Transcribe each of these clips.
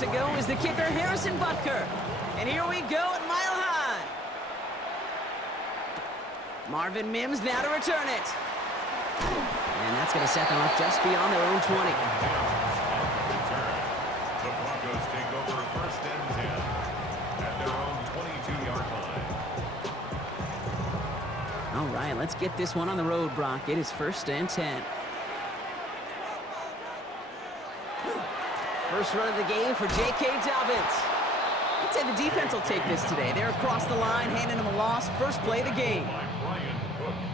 to go is the kicker, Harrison Butker. And here we go at Mile High. Marvin Mims now to return it. And that's going to set them up just beyond their own 20. The Broncos take over first and 10 at their own 22-yard line. All right, let's get this one on the road, Brock. It is first and 10. First run of the game for J.K. Dobbins. I'd say the defense will take this today. They're across the line, handing them a loss. First play of the game.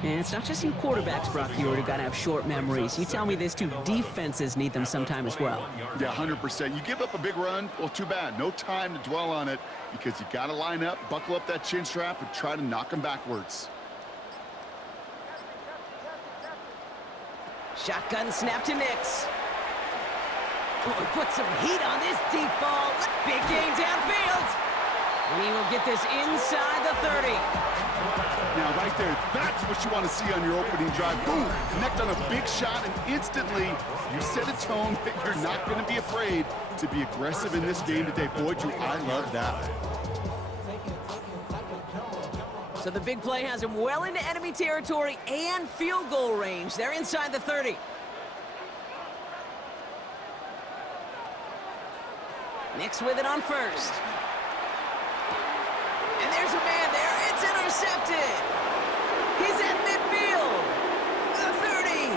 And it's not just you quarterbacks, Brock, who got to have short memories. You tell me this too, defenses need them sometime as well. Yeah, 100%. You give up a big run, well, too bad. No time to dwell on it because you got to line up, buckle up that chin strap, and try to knock them backwards. Shotgun snap to Nix. Oh, he put some heat on this deep ball. Big gain downfield. And he will get this inside the 30. Now, right there, that's what you want to see on your opening drive. Boom! Connect on a big shot, and instantly you set a tone that you're not going to be afraid to be aggressive in this game today. Boy, do I love that. So the big play has him well into enemy territory and field goal range. They're inside the 30. Nix with it on first. And there's a man there. It's intercepted. He's at midfield. The 30.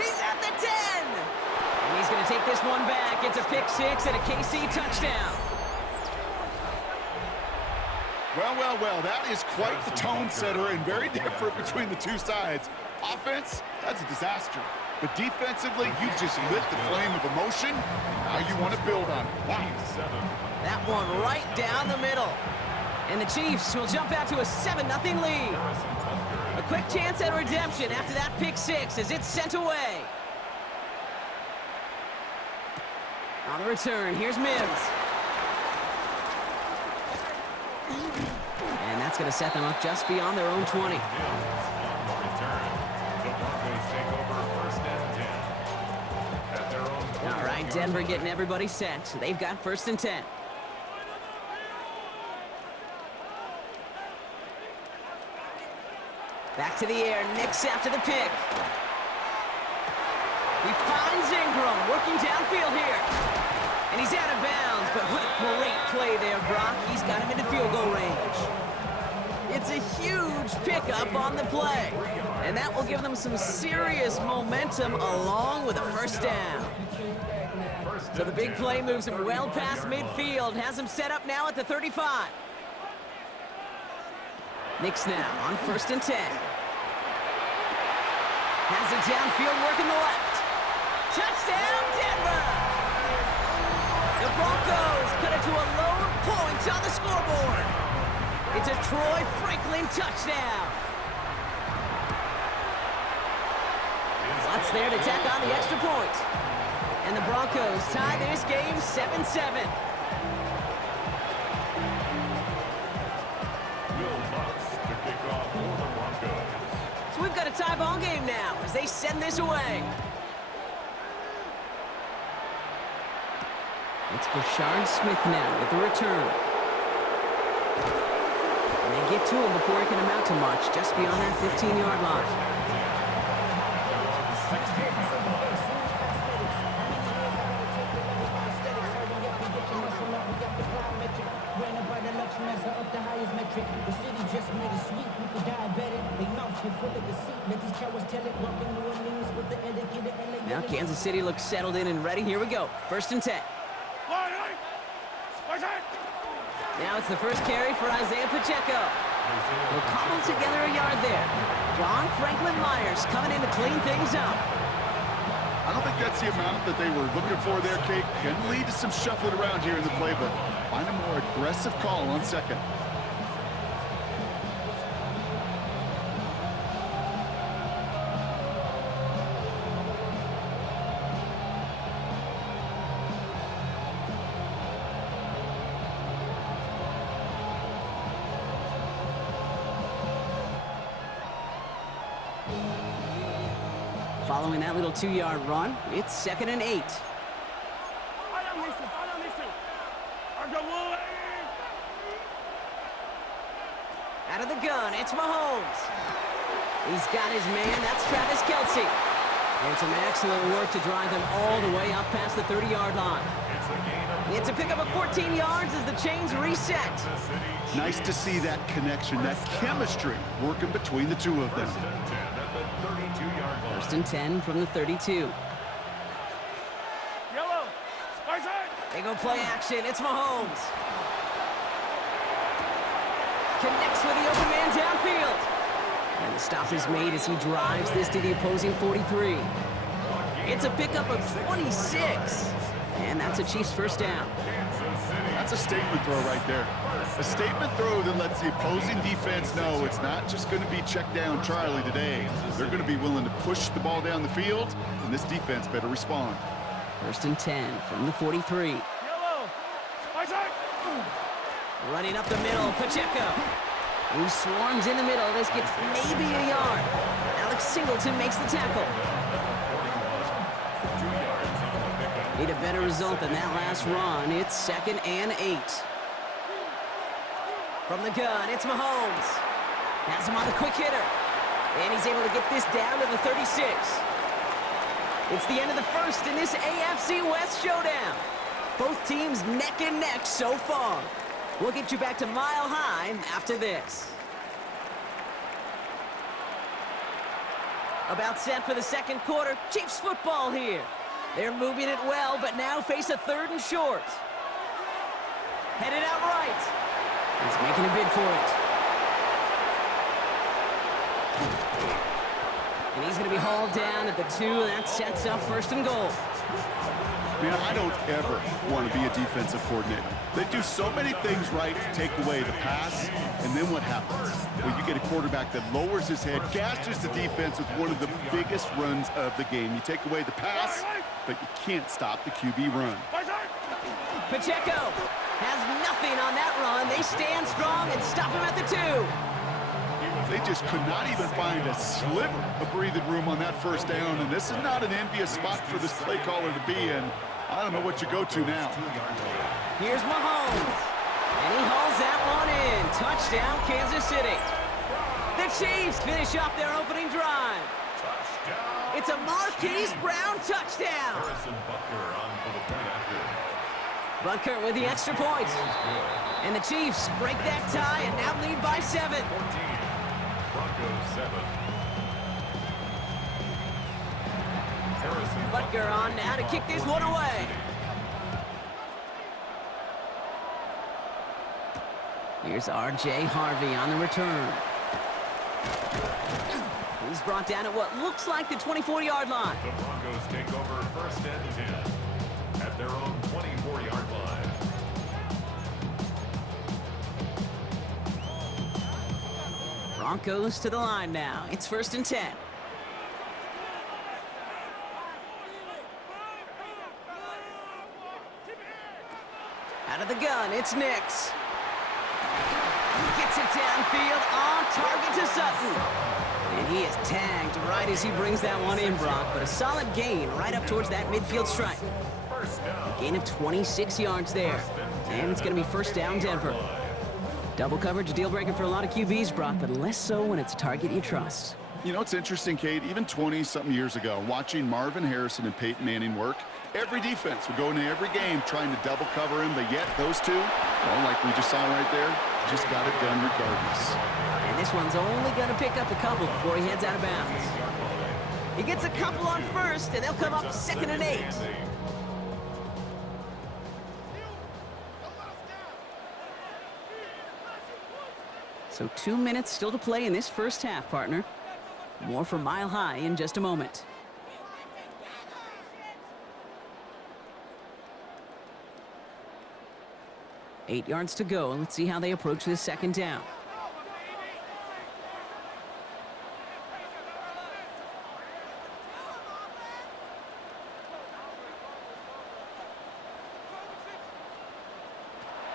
He's at the 10. And he's going to take this one back. It's a pick six and a KC touchdown. Well, that is quite the tone setter and very different between the two sides. Offense, that's a disaster. But defensively, you've just lit the flame of emotion, and now you want to build on it. Wow. That one right down the middle. And the Chiefs will jump out to a 7-0 lead. A quick chance at redemption after that pick six as it's sent away. On the return, here's Mims. And that's going to set them up just beyond their own 20. All right, Denver getting everybody set. So they've got first and 10. Back to the air, Nix after the pick. He finds Ingram working downfield here. And he's out of bounds, but what a great play there, Brock. He's got him into field goal range. It's a huge pickup on the play. And that will give them some serious momentum along with a first down. So the big play moves him well past midfield, has him set up now at the 35. Nix now on first and 10. Has it downfield working the left. Touchdown, Denver! The Broncos cut it to a lone point on the scoreboard. It's a Troy Franklin touchdown. Watts there to tack on the extra point. And the Broncos tie this game 7-7. So we've got a tie ball game now as they send this away. It's Brashard Smith now with the return. And they get to him before it can amount to much, just beyond that 15-yard line. Now Kansas City looks settled in and ready. Here we go. First and 10. Now it's the first carry for Isaiah Pacheco. He'll cobble together a yard there. John Franklin Myers coming in to clean things up. I don't think that's the amount that they were looking for there, Kate. Can lead to some shuffling around here in the playbook. Find a more aggressive call on second. Following that little 2-yard run, it's 2nd and 8. Out of the gun, it's Mahomes. He's got his man, that's Travis Kelce. And some excellent work to drive them all the way up past the 30-yard line. It's a pickup of 14 yards as the chains reset. Nice to see that connection, that chemistry working between the two of them. First and 10 from the 32. They go play action, it's Mahomes. Connects with the open man downfield. And the stop is made as he drives this to the opposing 43. It's a pickup of 26. And that's a Chiefs first down. That's a statement throw right there. A statement throw that lets the opposing defense know it's not just going to be check down Charlie today. They're going to be willing to push the ball down the field, and this defense better respond. First and 10 from the 43. Running up the middle, Pacheco. Who swarms in the middle. This gets maybe a yard. Alex Singleton makes the tackle. Need a better result than that last run. It's 2nd and 8. From the gun, it's Mahomes. Has him on the quick hitter. And he's able to get this down to the 36. It's the end of the first in this AFC West showdown. Both teams neck and neck so far. We'll get you back to Mile High after this. About set for the second quarter. Chiefs football here. They're moving it well, but now face a 3rd and short. Headed out right. He's making a bid for it. And he's going to be hauled down at the 2, and that sets up 1st and goal. Man, I don't ever want to be a defensive coordinator. They do so many things right to take away the pass, and then what happens? Well, you get a quarterback that lowers his head, gashes the defense with one of the biggest runs of the game. You take away the pass, but you can't stop the QB run. Pacheco has nothing on that run. They stand strong and stop him at the 2. They just could not even find a sliver of breathing room on that first down, and this is not an envious spot for this play caller to be in. I don't know what you go to now. Here's Mahomes, and he hauls that one in. Touchdown, Kansas City. The Chiefs finish off their opening drive. It's a Marquise Brown touchdown. Butker with the extra point. And the Chiefs break that tie and now lead by 7. Broncos 7. Butker on now to kick this one away. Here's R.J. Harvey on the return. He's brought down at what looks like the 24-yard line. The Broncos take over 1st and 10 at their own 24-yard line. Broncos to the line now. It's 1st and 10. Out of the gun, it's Nix. Gets it downfield, on target to Sutton. And he is tagged right as he brings that one in, Brock. But a solid gain right up towards that midfield stripe. A gain of 26 yards there. And it's going to be 1st down, Denver. Double coverage, a deal breaker for a lot of QBs, Brock, but less so when it's a target you trust. You know, it's interesting, Kate, even 20-something years ago, watching Marvin Harrison and Peyton Manning work, every defense would go into every game trying to double cover him, but yet those two, well, like we just saw right there, just got it done regardless. And this one's only going to pick up a couple before he heads out of bounds. He gets a couple on 1st, and they'll come up 2nd and 8. So 2 minutes still to play in this first half, partner. More from Mile High in just a moment. Eight yards to go. Let's see how they approach this 2nd down.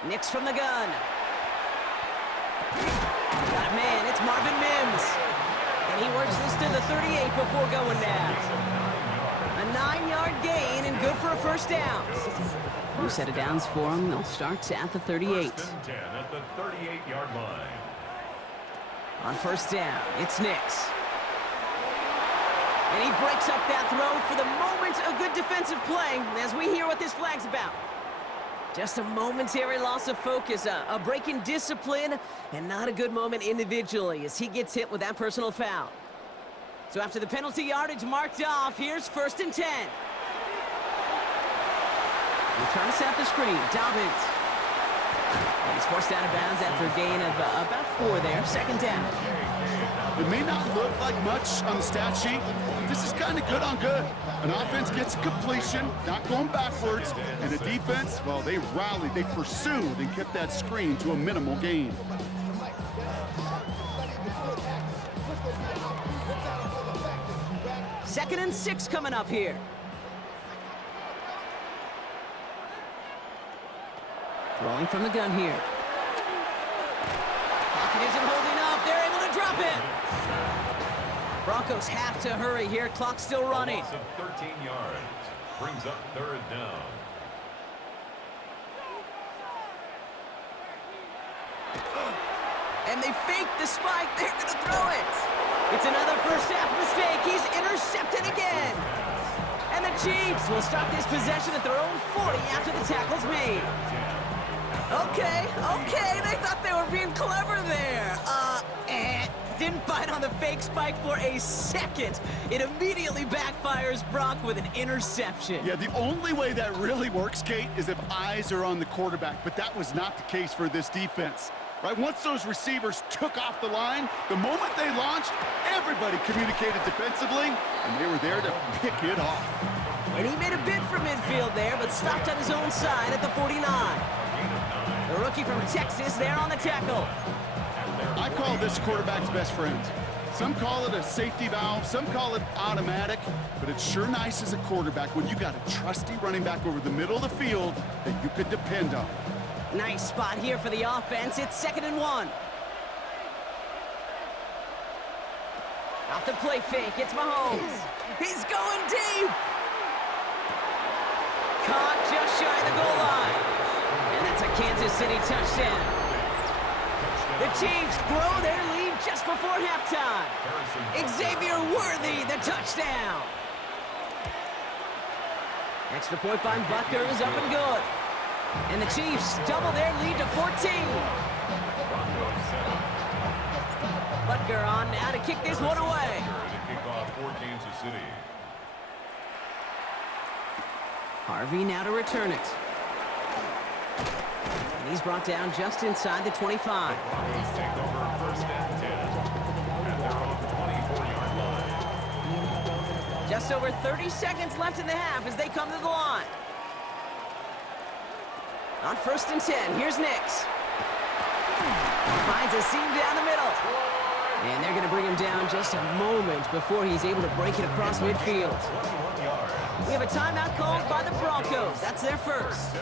Nix from the gun. Got a man, it's Marvin Mims. And he works this to the 38 before going down. A 9-yard gain and good for a first down. New set of downs for them. They'll start at the 38. First and 10 at the 38-yard line. On first down, it's Nix. And he breaks up that throw for the moment. A good defensive play as we hear what this flag's about. Just a momentary loss of focus, a break in discipline, and not a good moment individually as he gets hit with that personal foul. So after the penalty yardage marked off, here's first and 10. Return to set the screen, Dobbins. And he's forced out of bounds after a gain of about 4 there, second down. It may not look like much on the stat sheet, but this is kind of good on good. An offense gets a completion, not going backwards, and the defense, well, they rallied, they pursued, and kept that screen to a minimal gain. Second and 6 coming up here. Throwing from the gun here. Pocket isn't holding up. They're able to drop it. Broncos have to hurry here. Clock's still running. A loss of 13 yards. Brings up third down. And they fake the spike. They're going to throw it. It's another first half mistake. He's intercepted again. And the Chiefs will start this possession at their own 40 after the tackle's made. Okay. They thought they were being clever there. Didn't bite on the fake spike for a second. It immediately backfires Brock with an interception. Yeah, the only way that really works, Kate, is if eyes are on the quarterback, but that was not the case for this defense. Right, once those receivers took off the line, the moment they launched, everybody communicated defensively, and they were there to pick it off. And he made a bid for midfield there, but stopped on his own side at the 49. The rookie from Texas there on the tackle. I call this quarterback's best friend. Some call it a safety valve, some call it automatic, but it's sure nice as a quarterback when you got a trusty running back over the middle of the field that you could depend on. Nice spot here for the offense. It's second and 1. Off the play fake, it's Mahomes. He's going deep. Caught just shy of the goal line. And that's a Kansas City touchdown. The Chiefs grow their lead just before halftime. Xavier Worthy, the touchdown. Extra point by Butker is up and good. And the Chiefs double their lead to 14. Butker on now to kick this one away. Kick off for Kansas City. Harvey now to return it. And he's brought down just inside the 25. Broncos take over first and 10 at their own 24-yard line. Just over 30 seconds left in the half as they come to the line. On first and 10, here's Nix. Finds a seam down the middle. And they're going to bring him down just a moment before he's able to break it across midfield. We have a timeout called by the Broncos. That's their first.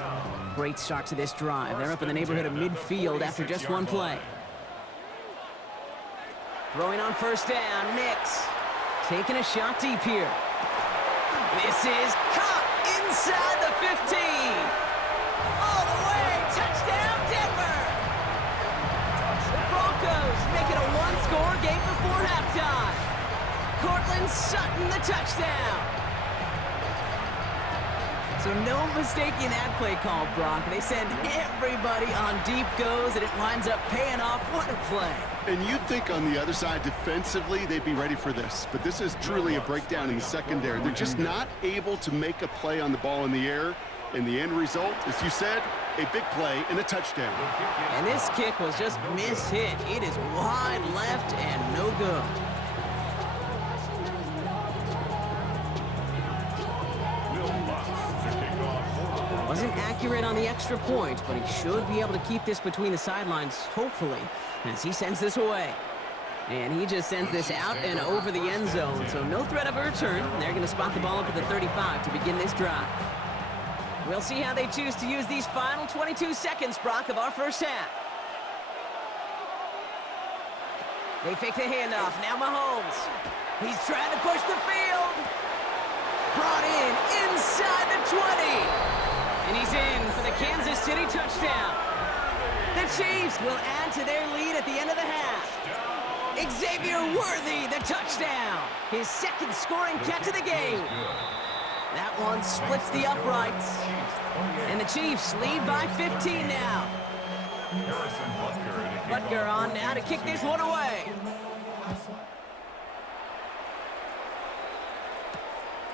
Great start to this drive. They're up in the neighborhood of midfield after just one play. Throwing on first down, Nix. Taking a shot deep here. This is caught inside the 15. All the way, touchdown Denver! The Broncos make it a one-score game before halftime. Cortland Sutton, the touchdown. So no mistaking that play call, Brock. They send everybody on deep goes, and it winds up paying off. What a play. And you'd think on the other side, defensively, they'd be ready for this. But this is truly a breakdown in the secondary. They're just not able to make a play on the ball in the air. And the end result, as you said, a big play and a touchdown. And this kick was just mishit. It is wide left and no good. Wasn't accurate on the extra point, but he should be able to keep this between the sidelines, hopefully, as he sends this away. And he just sends this out and over the end zone, so no threat of a return. They're going to spot the ball up at the 35 to begin this drive. We'll see how they choose to use these final 22 seconds, Brock, of our first half. They fake the handoff. Now Mahomes. He's trying to push the field. Brought in inside the 20. And he's in for the Kansas City touchdown. The Chiefs will add to their lead at the end of the half. Xavier Worthy, the touchdown. His second scoring catch of the game. That one splits the uprights. And the Chiefs lead by 15 now. Butker on now to kick this one away.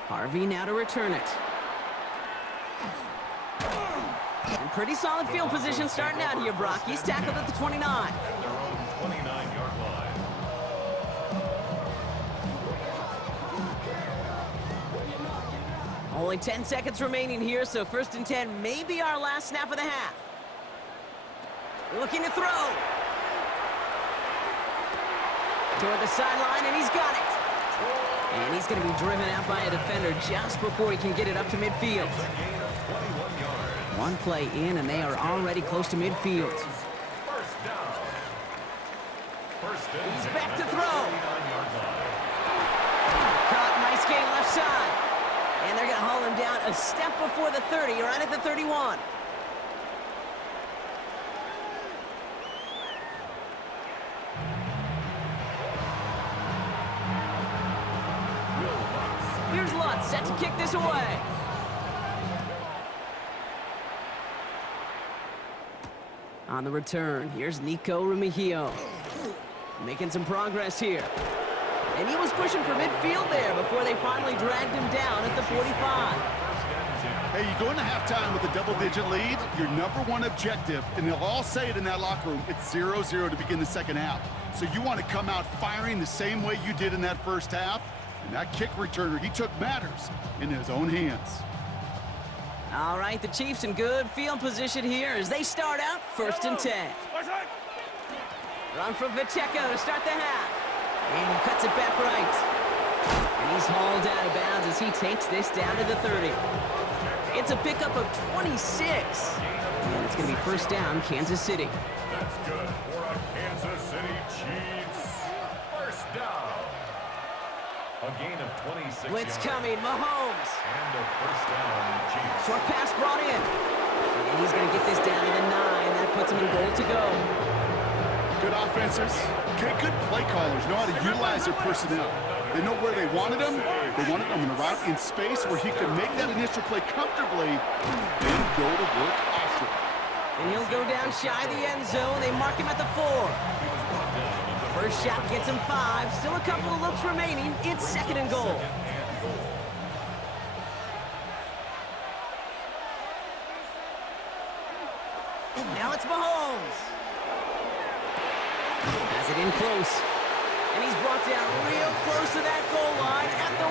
Harvey now to return it. And pretty solid field position starting out here, Brock. He's tackled at the 29. At their own 29-yard line. Only 10 seconds remaining here, so 1st and 10 may be our last snap of the half. Looking to throw. Toward the sideline, and he's got it. And he's going to be driven out by a defender just before he can get it up to midfield. One play in, and they are already close to midfield. He's back to throw. Caught, nice gain left side. And they're going to haul him down a step before the 30, right at the 31. Here's Lutz, set to kick this away. On the return, here's Nico Remigio. Making some progress here. And he was pushing for midfield there before they finally dragged him down at the 45. Hey, you go into halftime with a double-digit lead, your number one objective, and they'll all say it in that locker room, it's 0-0 to begin the second half. So you want to come out firing the same way you did in that first half. And that kick returner, he took matters in his own hands. All right, the Chiefs in good field position here as they start out 1st and 10. Run from Pacheco to start the half. And he cuts it back right. And he's hauled out of bounds as he takes this down to the 30. It's a pickup of 26. And it's going to be 1st down, Kansas City. That's good for a Kansas City Chiefs. 1st down. A gain of 26 Blitz yards. coming, Mahomes. And a 1st down, Chiefs. Short pass brought in. And he's going to get this down to the 9. That puts him in goal to go. Good offenses, okay, good play callers know how to utilize their personnel. They know where they wanted him. They wanted him in a route in space where he could make that initial play comfortably and go to work after. And he'll go down shy of the end zone. They mark him at the 4. First shot gets him 5. Still a couple of looks remaining. It's 2nd and goal. Now it's Mahomes. Has it in close. And he's brought down real close to that goal line at the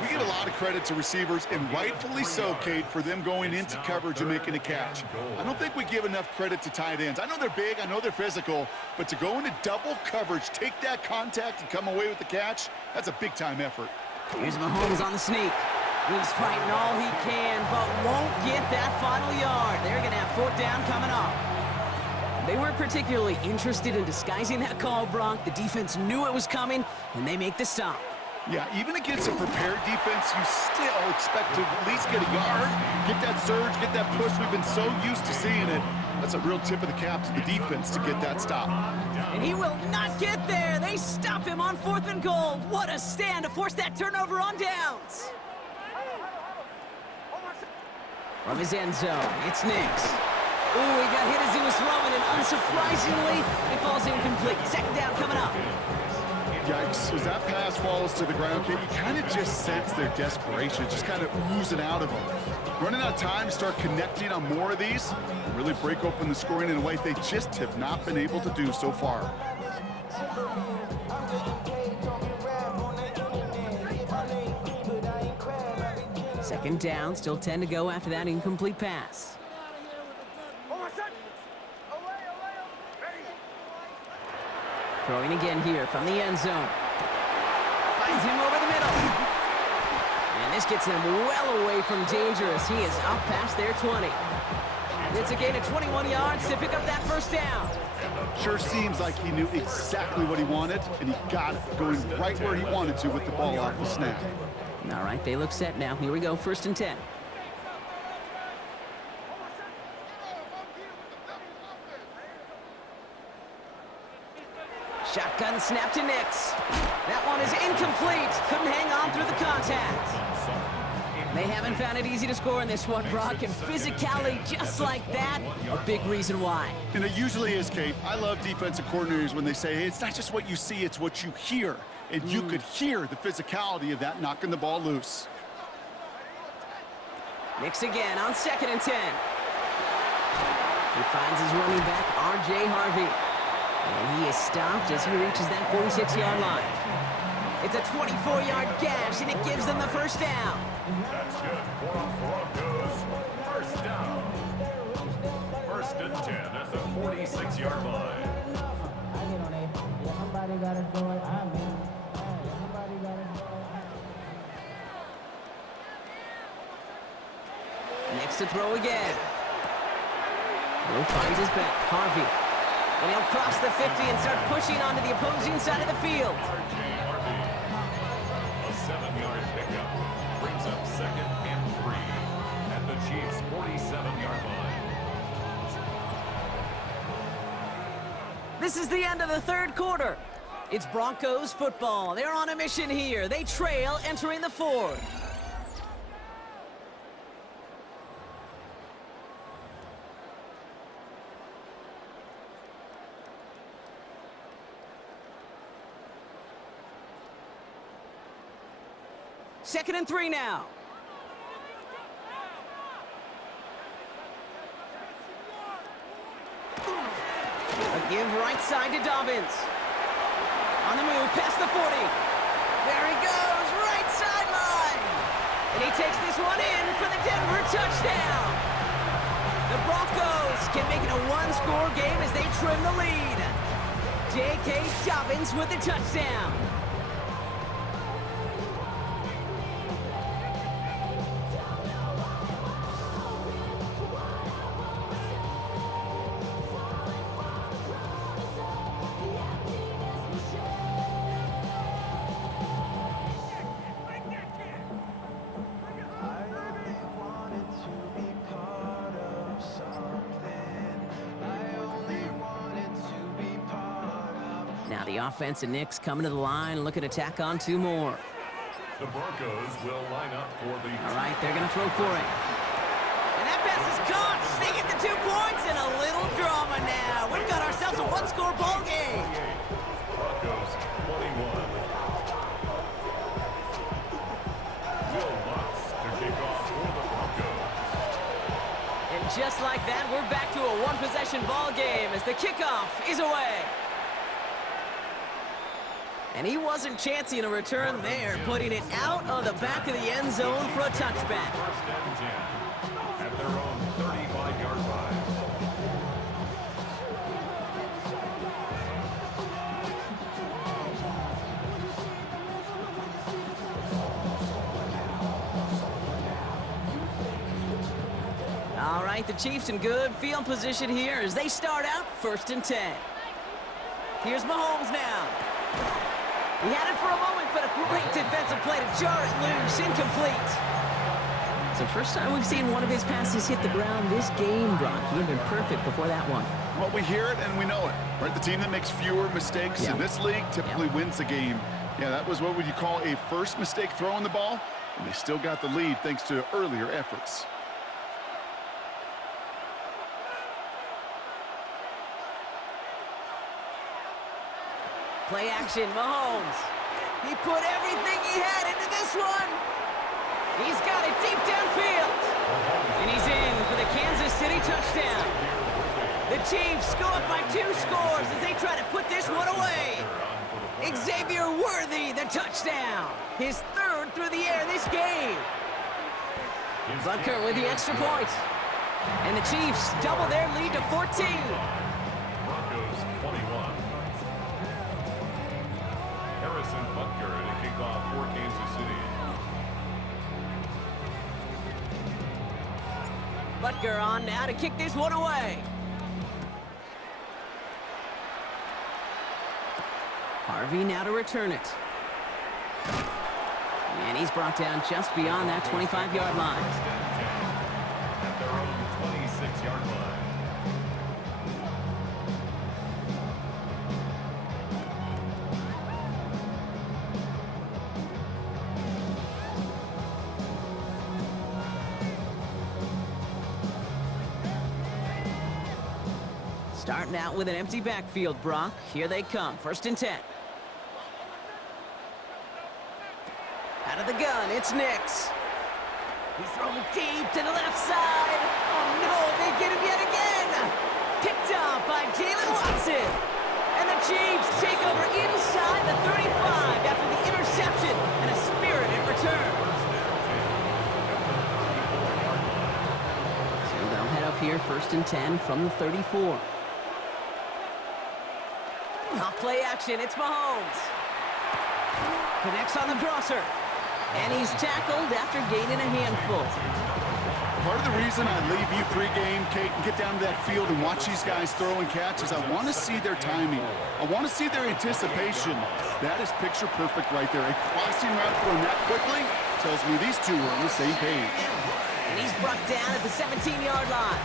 1. We give a lot of credit to receivers, and rightfully so, Kate, for them going into coverage and making a catch. I don't think we give enough credit to tight ends. I know they're big, I know they're physical, but to go into double coverage, take that contact, and come away with the catch, that's a big-time effort. Here's Mahomes on the sneak. He's fighting all he can, but won't get that final yard. They're going to have 4th down coming up. They weren't particularly interested in disguising that call, Brock. The defense knew it was coming, and they make the stop. Yeah, even against a prepared defense, you still expect to at least get a yard, get that surge, get that push. We've been so used to seeing it. That's a real tip of the cap to the defense to get that stop. And he will not get there. They stop him on 4th and goal. What a stand to force that turnover on downs. From his end zone, it's Nix. Ooh, he got hit as he was throwing, and unsurprisingly, it falls incomplete. 2nd down coming up. Yikes, as that pass falls to the ground, Kate, you kind of just sense their desperation, just kind of oozing out of them. Running out of time to start connecting on more of these, and really break open the scoring in a way they just have not been able to do so far. Second down, still 10 to go after that incomplete pass. Throwing again here from the end zone. Finds him over the middle. And this gets them well away from danger as he is up past their 20. It's a gain of 21 yards to pick up that 1st down. Sure seems like he knew exactly what he wanted, and he got it going right where he wanted to with the ball off the snap. All right, they look set now. Here we go, 1st and 10. Shotgun snap to Nix. That one is incomplete. Couldn't hang on through the contact. They haven't found it easy to score in this one, Brock, and physicality just like that, a big reason why. And it usually is, Kate. I love defensive coordinators when they say, hey, it's not just what you see, it's what you hear. And you could hear the physicality of that knocking the ball loose. Nix again on 2nd and 10. He finds his running back, R.J. Harvey. And he is stopped as he reaches that 46-yard line. It's a 24-yard gash, and it gives them the 1st down. That's good for the Broncos. 1st down. 1st and 10 at the 46-yard line. Next to throw again. Will finds his back, Harvey. And he'll cross the 50 and start pushing onto the opposing side of the field. R.J. Harvey. A 7-yard pickup brings up 2nd and 3 at the Chiefs' 47-yard line. This is the end of the 3rd quarter. It's Broncos football. They're on a mission here. They trail entering the 4th. Second and 3 now. A give right side to Dobbins. On the move, past the 40. There he goes, right sideline. And he takes this one in for the Denver touchdown. The Broncos can make it a 1-score game as they trim the lead. J.K. Dobbins with the touchdown. Now the offense and Nix coming to the line, looking to tack on 2 more. The Broncos will line up for the... All right, they're going to throw for it. And that pass is caught. They get the 2 points and a little drama now. We've got ourselves a 1-score ball game. Broncos 21. Will Lutz to kick off for the Broncos. And just like that, we're back to a 1-possession ball game as the kickoff is away. And he wasn't chancing a return there, putting it out of the back of the end zone for a touchback. 1st and 10 at their own 35-yard line. All right, the Chiefs in good field position here as they start out 1st and 10. Here's Mahomes now. He had it for a moment, but a great defensive play to jar it loose, incomplete. It's the first time we've seen one of his passes hit the ground this game, Brock. He had been perfect before that one. Well, we hear it and we know it, right? The team that makes fewer mistakes in this league typically wins the game. Yeah, that was what would you call a first mistake throwing the ball, and they still got the lead thanks to earlier efforts. Play action, Mahomes. He put everything he had into this one. He's got it deep downfield. And he's in for the Kansas City touchdown. The Chiefs go up by 2 scores as they try to put this one away. Xavier Worthy, the touchdown. His 3rd through the air this game. Butker with the extra point. And the Chiefs double their lead to 14. Broncos 21. Butker to kick off for Kansas City. Butker on now to kick this one away. Harvey now to return it. And he's brought down just beyond that 25-yard line. At their own 26-yard line. Starting out with an empty backfield, Brock. Here they come, 1st and 10. Out of the gun, it's Nix. He's throwing deep to the left side. Oh no, they get him yet again. Picked off by Jalen Watson. And the Chiefs take over inside the 35 after the interception and a spirited return. So they'll head up here, 1st and 10 from the 34. Off play action, it's Mahomes. Connects on the crosser. And he's tackled after gaining a handful. Part of the reason I leave you pregame, Kate, and get down to that field and watch these guys throw and catch is I want to see their timing. I want to see their anticipation. That is picture perfect right there. A crossing route throwing that quickly tells me these two are on the same page. And he's brought down at the 17-yard line.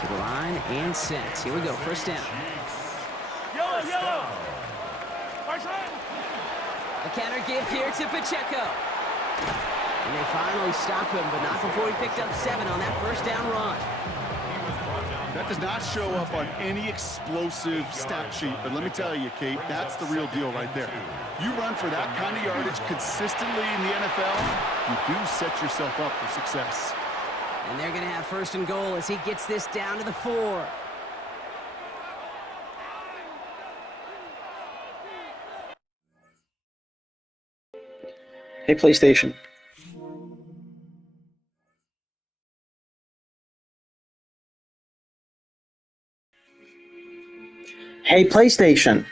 To the line and set. Here we go, 1st down. Yellow! A counter give here to Pacheco. And they finally stop him, but not before he picked up 7 on that 1st down run. That does not show up on any explosive stat sheet, but let me tell you, Kate, that's the real deal right there. You run for that kind of yardage consistently in the NFL, you do set yourself up for success. And they're going to have 1st and goal as he gets this down to the 4. Hey, PlayStation. Hey, PlayStation.